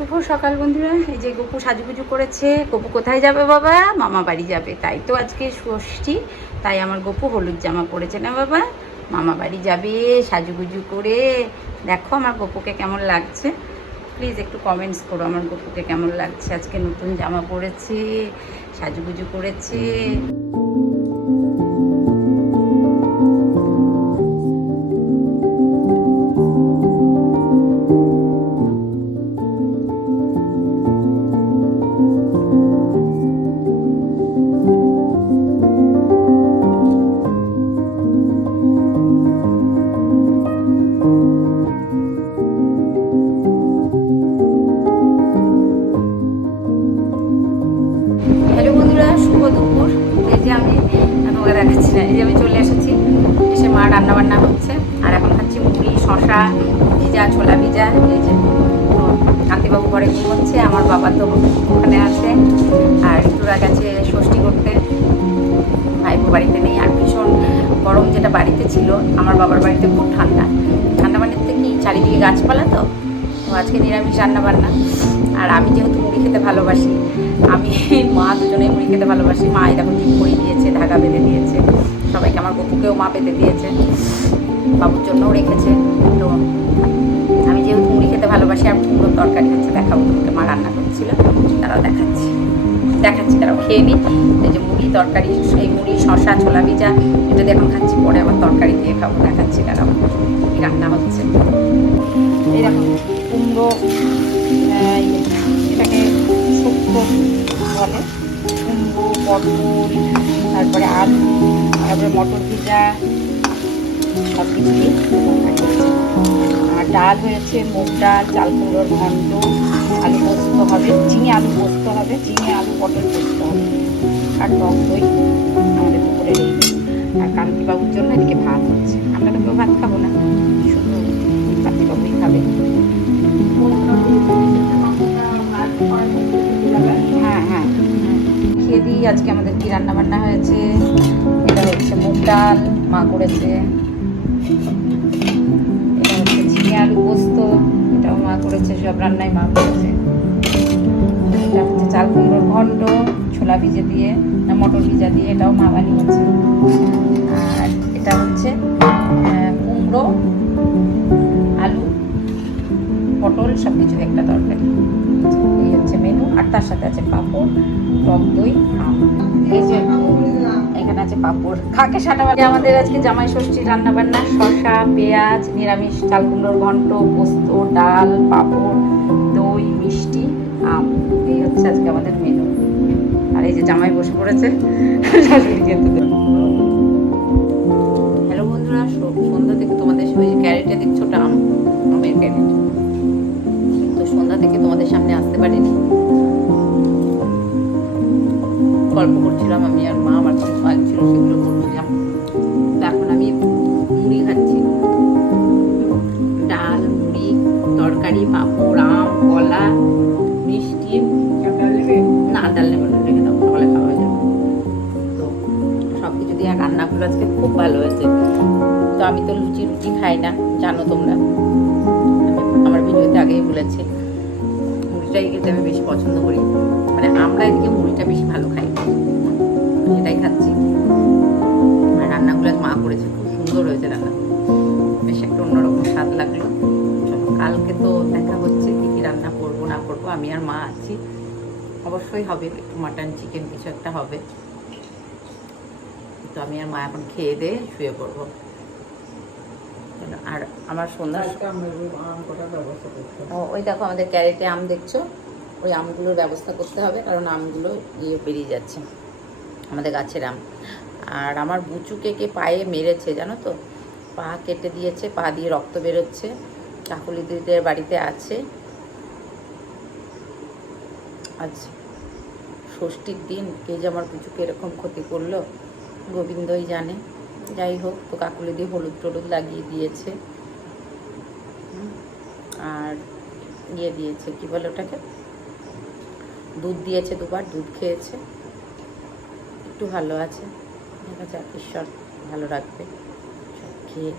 শুভ সকাল বন্ধুরা। এই যে গপু সাজুগুজু করেছে। গপু কোথায় যাবে বাবা? মামা বাড়ি যাবে। তাই তো আজকে ষষ্ঠী, তাই আমার গপু হলুদ জামা পরেছে না বাবা? মামা বাড়ি যাবে সাজুগুজু করে। দেখো আমার গপুকে কেমন লাগছে, প্লিজ একটু কমেন্টস করো আমার গপুকে কেমন লাগছে। আজকে নতুন জামা পরেছে, সাজুগুজু করেছে। হ্যালো বন্ধুরা, শুভ দুপুর। এই যে আমি তোমাকে দেখাচ্ছি না, এই যে আমি চলে এসেছি, এসে মা রান্নাবান্না হচ্ছে। আর এখন খাচ্ছি মুড়ি, শশা ভিজা, ছোলা ভিজা। এই যে কান্তিবাবু ঘরে ঘুমোচ্ছে, আমার বাবা তো ওখানে আছে, আর ঋতুরা গেছে ষষ্ঠী করতে। ভাইপো বাড়িতে নেই। আর ভীষণ গরম যেটা বাড়িতে ছিল, আমার বাবার বাড়িতে খুব ঠান্ডা। ঠান্ডা বাড়িতে কি চারিদিকে গাছপালা, তো আজকে নিরামিষ রান্নাবান্না। আর আমি যেহেতু মুড়ি খেতে ভালোবাসি, আমি মা দুজনেই মুড়ি খেতে ভালোবাসি। মা এই দেখো ঠিক করে দিয়েছে, ধাগা বেঁধে দিয়েছে সবাইকে, আমার গপুকেও মা বেঁধে দিয়েছে, বাবুর জন্যও রেখেছে। তো আমি যেহেতু মুড়ি খেতে ভালোবাসি, আর কুমড়োর তরকারি হচ্ছে, দেখাবো তোমাকে মা রান্না করছিল, তারাও দেখাচ্ছি তারাও খেয়ে নিই। এই যে মুড়ি তরকারি, সেই মুড়ি শশা ছোলা ভিজা, এটা দিয়ে এখন খাচ্ছি, পরে আবার তরকারি দিয়ে খাবো। দেখাচ্ছি তারাও কি রান্না হচ্ছে। এই দেখো কুমড়ো, এটাকে শুক্তো বলে, কুমড়ো, পটল, তারপরে আলু, তারপরে মটর ভিজা, সব কিছু দিয়ে তরকারি হয়েছে। আর ডাল হয়েছে, মুগ ডাল, চাল কুমড়োর ঘন্ট, আলু পোস্ত হবে, ঝিঙে আলু পোস্ত হবে, ঝিঙে আলু পটল পোস্ত হবে, আর টক দই আমাদের দুপুরে এই। আর কান্তিবাবুর জন্য এদিকে ভাত হচ্ছে। আমরা তো কেউ ভাত খাবো না, শুধু কান্তিবাবুই খাবে। হ্যাঁ হ্যাঁ, খেয়ে দিই। আজকে আমাদের কি রান্না বান্না হয়েছে, এটা হচ্ছে মুগ ডাল, মা করেছে। এটা হচ্ছে ঝিঙে আলু পোস্ত, এটাও মা করেছে। সব রান্নাই মা করেছে। এটা হচ্ছে চাল কুমড়োর ঘন্ট, ছোলা ভিজে দিয়ে না মটর ভিজা দিয়ে, এটাও মা বানিয়েছে। আর এটা হচ্ছে কুমড়ো, আলু, পটল সব কিছু একটা তরকারি। এই হচ্ছে মেনু। আর তার সাথে আছে পাঁপড়, টক দই, আম। এই যে এখানে আছে পাঁপড়। খাকে সাটা বাজে আমাদের আজকে জামাই ষষ্ঠীর রান্না বান্না। শসা, পেঁয়াজ, নিরামিষ চাল কুমড়োর ঘন্ট, পোস্ত, ডাল, পাঁপড়, দই, মিষ্টি, আম। এই হচ্ছে আজকে আমাদের মেনু। আর এই যে জামাই বসে পড়েছে শাশুড়ি খেতে। হ্যালো বন্ধুরা, সন্ধ্যা থেকে তোমাদের ওই যে ক্যারেটে দেখছো, ওটা আমের ক্যারেট। তো সন্ধ্যা থেকে তোমাদের সামনে আসতে পারিনি, গল্প করছিলাম আমি আর মা, আমার কিছু কাজ ছিল সেগুলো করছিলাম। তো এখন আমি মুড়ি খাচ্ছি, ডাল, মুড়ি, তরকারি, পাঁপড়, আম, কলা, মিষ্টি। না, ডাল নেবে না, রেখে দাও, সকালে খাওয়া হয়ে যাবে। তো সব কিছু দিয়ে রান্নাগুলো আজকে খুব ভালো হয়েছে। তো আমি তো লুচি খাই না, জানো তোমরা, আমার ভিডিওতে আগেই বলেছি। মুড়িটাই খেতে আমি বেশি পছন্দ করি, মানে আমরা এদিকে মুড়িটা বেশি ভালো খাই, এটাই খাচ্ছি। আর রান্নাগুলো মা করেছে, খুব সুন্দর হয়েছে রান্না, বেশ একটা অন্যরকম স্বাদ লাগলো। চলো, কালকে তো দেখা হচ্ছে কী কী রান্না করবো না করবো। আমি আর মা আছি, অবশ্যই হবে একটু মাটন চিকেন কিছু একটা হবে। তো আমি আর মা এখন খেয়ে দিয়ে শুয়ে পড়বো। আর আমার সন্ধ্যা ওই দেখো আমাদের ক্যারেটে আম দেখছো, ওই আমগুলোর ব্যবস্থা করতে হবে, কারণ আমগুলো বেরিয়ে যাচ্ছে, আমাদের গাছের আম। আর আমার বুচুকে কে পায়ে মেরেছে জানো তো, পা কেটে দিয়েছে, পা দিয়ে রক্ত বেরোচ্ছে। কাকুলি দিদিদের বাড়িতে আছে। আজ ষষ্ঠীর দিন কে যে আমার বুচুকে এরকম ক্ষতি করলো গোবিন্দই জানে। যাই হোক, তো কাকুলি দিয়ে হলুদ টলুদ লাগিয়ে দিয়েছে, আর দিয়েছে কি বলে ওটাকে, দুধ দিয়েছে, দুবার দুধ খেয়েছে, একটু ভালো আছে। দেখা যাক, ঈশ্বর ভালো রাখবে। সব খেয়ে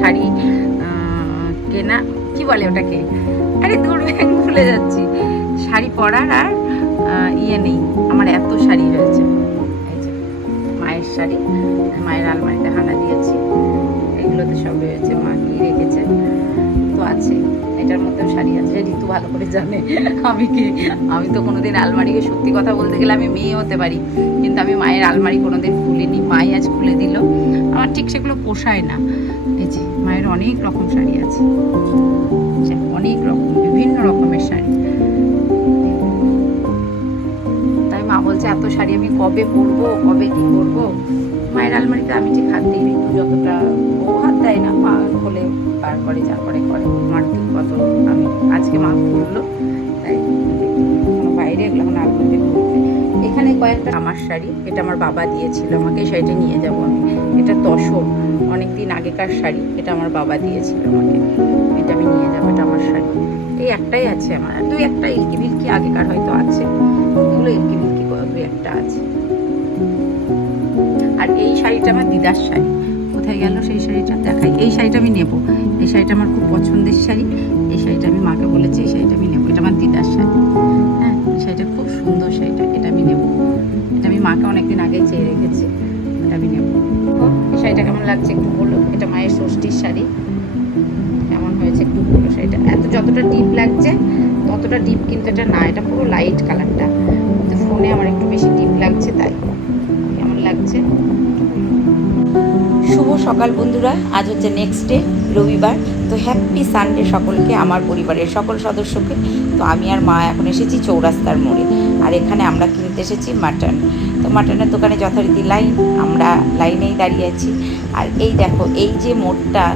শাড়ি কেনা, কি বলে ওটাকে, আরে দূর ভুলে যাচ্ছি, শাড়ি পরার আর ইয়ে নেই আমার, এত শাড়ি হয়েছে। এই যে মায়ের শাড়ি, মায়ের আলমারিতে হানা দিয়েছি, এগুলোতে সব রয়েছে, মা কি রেখেছে তো আছে। এটার মধ্যেও শাড়ি আছে, ঋতু ভালো করে জানে আমি তো কোনোদিন আলমারিকে, সত্যি কথা বলতে গেলে আমি মেয়ে হতে পারি, কিন্তু আমি মায়ের আলমারি কোনোদিন খুলিনি, মাই আজ খুলে দিল, আমার ঠিক সেগুলো পোষায় না। এই যে মায়ের অনেক রকম শাড়ি আছে, অনেক রকম, বিভিন্ন রকমের শাড়ি। তাই মা বলছে এত শাড়ি আমি কবে পরবো, কবে কি করবো। মায়ের আলমারিতে আমি ঠিক হাত দিই, ঋতু যতটা, ও হাত দেয় না, মা খোলে বার করে, যা করে করে, মার ঠিক কত, আমি আজকে মা খুললো, তাই কোনো বাইরে এগুলো এখন আলমারিতে খুলছে। এখানে কয়েকটা আমার শাড়ি, এটা আমার বাবা দিয়েছিল আমাকে, শাড়িটা নিয়ে যাবো আমি, এটা তসর, অনেক দিন আগেকার শাড়ি, এটা আমার বাবা দিয়েছিল আমাকে, এটা আমি নিয়ে যাবো, এটা আমার শাড়ি। এই একটাই আছে আমার, দুই একটা ইলকি বিলকি আগেকার হয়তো আছে, এগুলো ইলকি বিলকি দুই একটা আছে। আর এই শাড়িটা আমার দিদার শাড়ি, কোথায় গেল সেই শাড়িটা, দেখাই। এই শাড়িটা আমি নেবো, এই শাড়িটা আমার খুব পছন্দের শাড়ি, এই শাড়িটা আমি মাকে বলেছি এই শাড়িটা আমি নেবো, এটা আমার দিদার শাড়ি। হ্যাঁ, শাড়িটা খুব সুন্দর, শাড়িটা এটা আমি নেবো, এটা আমি মাকে অনেকদিন আগে চেয়ে রেখেছি, এটা আমি নেবো। এই শাড়িটা কেমন লাগছে একটু বলো, এটা মায়ের ষষ্ঠীর শাড়ি, কেমন হয়েছে একটু বলো। শাড়িটা এত যতটা ডিপ লাগছে ততটা ডিপ কিন্তু এটা না, এটা পুরো লাইট কালারটা, তো ফোনে আমার একটু বেশি ডিপ লাগছে, তাই কেমন লাগছে। শুভ সকাল বন্ধুরা, আজ হচ্ছে নেক্সট ডে, রবিবার। তো হ্যাপি সানডে সকলকে, আমার পরিবারের সকল সদস্যকে। তো আমি আর মা এখন এসেছি চৌরাস্তার মোড়ে, আর এখানে আমরা কিনতে এসেছি মাটন। তো মাটনের দোকানে যথারীতি লাইন, আমরা লাইনেই দাঁড়িয়ে আছি। আর এই দেখো, এই যে মোড়টা,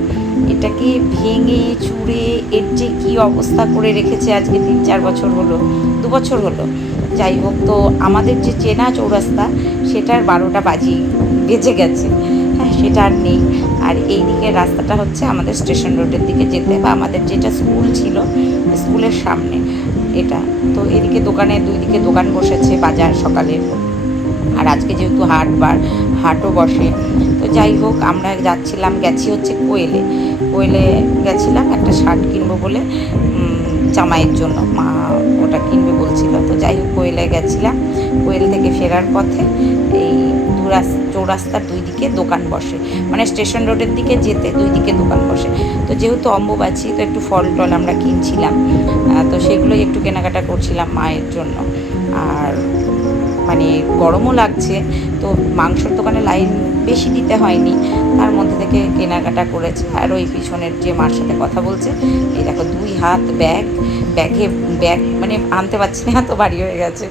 এটাকে ভেঙে চুড়ে এর যে কী অবস্থা করে রেখেছে, আজকে 3-4 বছর হলো, 2 বছর হলো, যাই হোক। তো আমাদের যে চেনা চৌরাস্তা, সেটার 12টা বেজে গেছে, হ্যাঁ, সেটা আর নেই। আর এই দিকের রাস্তাটা হচ্ছে আমাদের স্টেশন রোডের দিকে যেতে, বা আমাদের যেটা স্কুল ছিল স্কুলের সামনে এটা। তো এদিকে দোকানে, দুই দিকে দোকান বসেছে, বাজার সকালের। আর আজকে যেহেতু হাটও বসে, তো যাই হোক আমরা গেছি হচ্ছে কোয়েলে গেছিলাম একটা শার্ট কিনবো বলে, জামাইয়ের জন্য, মা ওটা কিনবে বলছিল। তো যাই হোক কোয়েলে গেছিলাম, কোয়েল থেকে ফেরার পথে এই চৌরাস্তার দুই দিকে দোকান বসে, মানে স্টেশন রোডের দিকে যেতে দুই দিকে দোকান বসে। তো যেহেতু অম্বুবাচী, তো একটু ফল টল আমরা কিনছিলাম, তো সেগুলোই একটু কেনাকাটা করছিলাম মায়ের জন্য। আর মানে গরমও লাগছে, তো মাংসর দোকানে লাইন বেশি দিতে হয়নি, তার মধ্যে থেকে কেনাকাটা করেছে। আর ওই পিছনের যে মার সাথে কথা বলছে, এই দেখো 2 হাত ব্যাগ মানে আনতে পারছি না, এত ভারী হয়ে গেছে।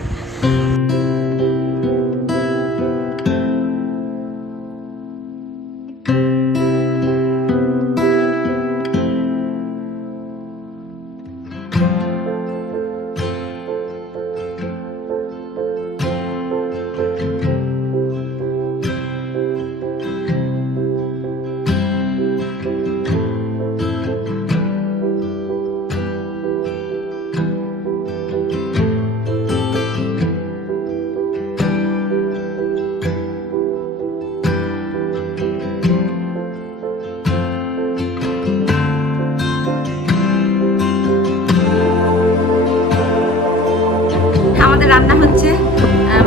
রান্না হচ্ছে,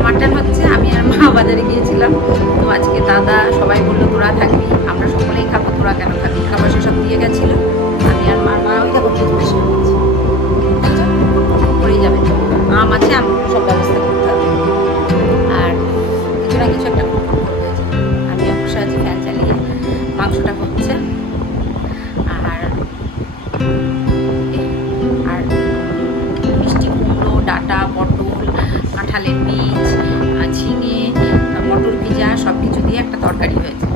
মাটন হচ্ছে, আমি আর মা বাজারে গিয়েছিলাম। তো আজকে দাদা সবাই বললো তোরা থাকবি, আমরা সকলেই খাবো, তোরা কেন খাবি, খাবার সব দিয়ে গেছিলো। আমি আর মা ওইটা করতে বসে গেছি, করেই যাবে, আম আছে, আম সব ব্যবস্থা করতে হবে। আর কিছু না কিছু একটা করবে, আমি বসে আছি ফ্যান চালিয়ে, মাংসটা হচ্ছে। আর মিষ্টি কুমড়ো, ডাঁটা, পটল, কাঁঠালের বীজ, ঝিঙে, মটর ভিজা সব কিছু দিয়ে একটা তরকারি হয়েছে,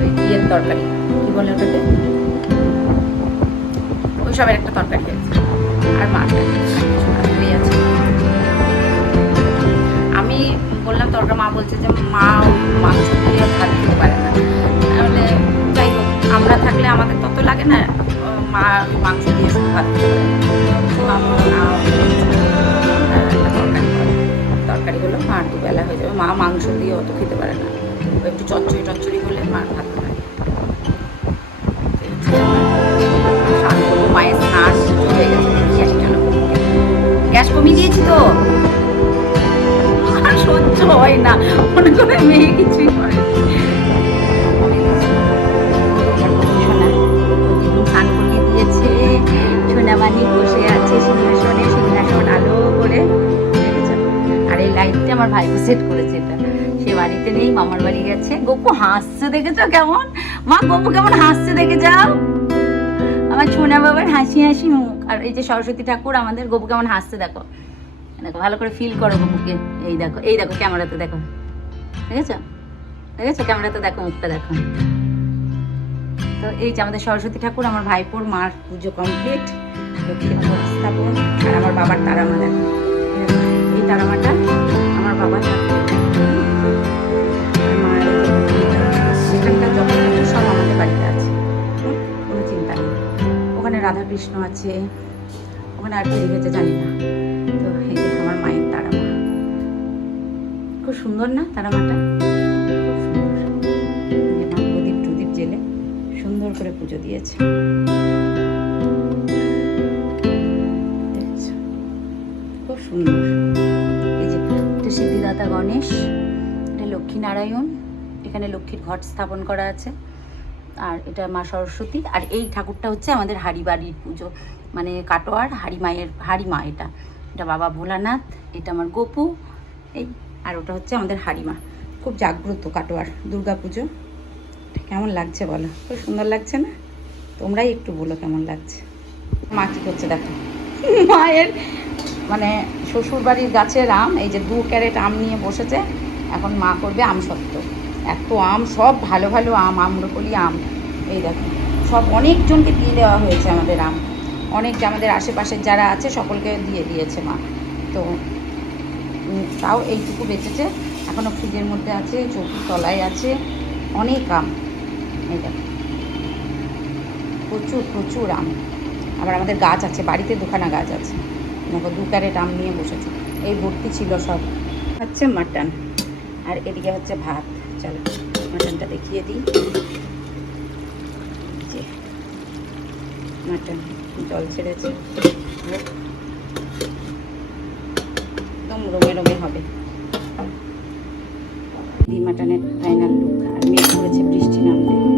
ওই ইয়ের তরকারি, কী বলে ওটাকে, ওই সবের একটা তরকারি হয়েছে। আর মাছটা হয়ে আছে। আমি বললাম তরকারি, মা বলছে যে মা মাংস দিয়ে ভাত খেতে পারে না, তাহলে যাই হোক, আমরা থাকলে আমাদের তত লাগে না, মা মাংস দিয়ে শুধু ভাত খেতে পারে না, তরকারি হলো, মার দুবেলা হয়ে যাবে, মা মাংস দিয়ে অত খেতে পারে না, একটু চচ্চড়ি হলে মার ভাত খায়। করে মেয়ে কিছুই করে স্নান করিয়ে দিয়েছে। সোনামানি বসে আছে সিংহাসনে, সিংহাসন আলো করে দেখেছো। আর এই লাইটটা আমার ভাইকে সেট করেছে, এটা সে বাড়িতে নেই, মামার বাড়ি গেছে। গপু হাসছে দেখেছো কেমন, মা গপু কেমন হাসছে দেখে যাও, আমার সোনা বাবার হাসি হাসি মুখ। আর এই যে সরস্বতী ঠাকুর আমাদের, গপু কেমন হাসছে দেখো, দেখো ভালো করে ফিল করো গপুকে। এই দেখো, এই দেখো ক্যামেরাতে দেখো, দেখেছো দেখেছো ক্যামেরাতে দেখো, মুখটা দেখো। তো এই যে আমাদের সরস্বতী ঠাকুর, আমার ভাইপোর মার পুজো কমপ্লিট, লক্ষ্মী স্থাপন। আর আমার বাবার তারামা দেখো, এই তারামাটা আমার বাবার সেখানকার যত ঠাকুর সব আমাদের বাড়িতে আছে, কোনো চিন্তা নেই। ওখানে রাধাকৃষ্ণ আছে, ওখানে আর কি রেখেছে জানি না। তো এই যে আমার মায়ের তারামা, খুব সুন্দর না তারামাটা, খুব সুন্দর। প্রদীপ টুদীপ জেলে সুন্দর করে পুজো দিয়েছে, খুব সুন্দর। এই যে এটা সিদ্ধিদাতা গণেশ, এটা লক্ষ্মীনারায়ণ, এখানে লক্ষ্মীর ঘট স্থাপন করা আছে। আর এটা মা সরস্বতী। আর এই ঠাকুরটা হচ্ছে আমাদের হাড়ি বাড়ির পুজো, মানে কাটোয়ার হাড়ি মায়ের, হাড়ি মা। এটা এটা বাবা ভোলানাথ, এটা আমার গপু, এই। আর ওটা হচ্ছে আমাদের হাড়ি মা, খুব জাগ্রত কাটোয়ার দুর্গা পুজো। কেমন লাগছে বলো, খুব সুন্দর লাগছে না? তোমরাই একটু বলো কেমন লাগছে। মা কী করছে দেখো, মায়ের মানে শ্বশুর বাড়ির গাছের আম, এই যে 2 ক্যারেট আম নিয়ে বসেছে। এখন মা করবে আম সত্ত্ব। এত আম, সব ভালো ভালো আম, আম্রপলি আম। এই দেখো সব অনেকজনকে দিয়ে দেওয়া হয়েছে আমাদের আম, অনেক আমাদের আশেপাশের যারা আছে সকলকে দিয়ে দিয়েছে মা। তো তাও এইটুকু বেঁচেছে, এখনও ফ্রিজের মধ্যে আছে, চৌকির তলায় আছে অনেক আম। এই দেখো প্রচুর প্রচুর আম। আবার আমাদের গাছ আছে, বাড়িতে 2খানা গাছ আছে। দেখো 2 ক্যারেট আম নিয়ে বসেছে, এই ভর্তি ছিল সব। হচ্ছে মাটন, আর এদিকে হচ্ছে ভাত। চলো মাটনটা দেখিয়ে দিই। যে মাটন জল ছেড়েছে, একদম রঙে রঙে হবে। মাটনের ফাইনাল লুক। আর মেঘ করেছে, বৃষ্টি নামবে।